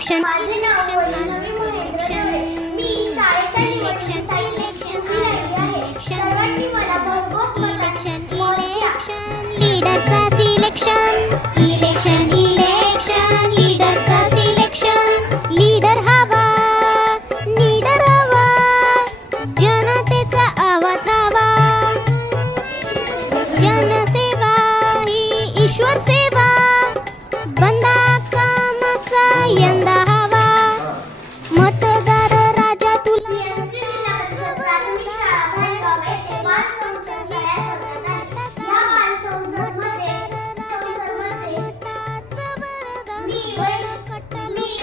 Election माझे नाव वैष्णवी महेंद्र दळे. मी शाळेच्या निवडणुकीसाठी उभी राहिली आहे. सर्वांनी मला भरघोस मतांनी मत द्या. लीडरचा सिलेक्शन इलेक्शन इलेक्शन लीडरचा सिलेक्शन लीडर हवा जनतेचा आवाज हवा जनसेवा ही ईश्वर सेवा बंदा कामाचा यंदा हवा मतदार राजा तुला PMC जिल्हा प्राथमिक शाळा भायगाव येथे बालसंसद तयार करण्यात आली. या बालसंसदमध्ये मी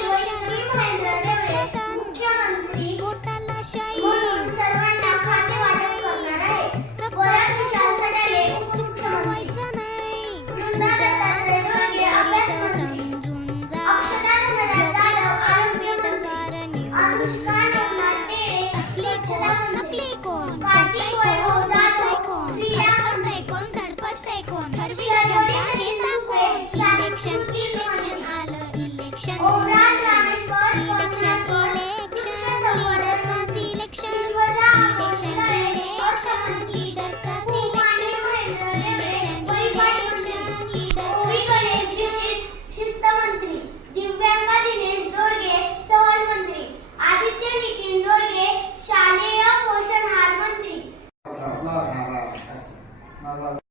वैष्णवी महेंद्र दळे मुख्यमंत्री म्हणून सर्वांना खाते वाटप करणार आहे. वयात विशाल सटाले उपमुख्यमंत्री, वृंदा दत्तात्रय ढोलगे अभ्यासमंत्री, अक्षता रंगनाथ जाधव आरोग्यमंत्री, अनुष्का नवनाथ टेरे स्वच्छता मंत्री, कार्तिक वैभव जाधव प्रिया कोण धडपडतंय कोण शर्वरी सचिन दुबे इलेक्शन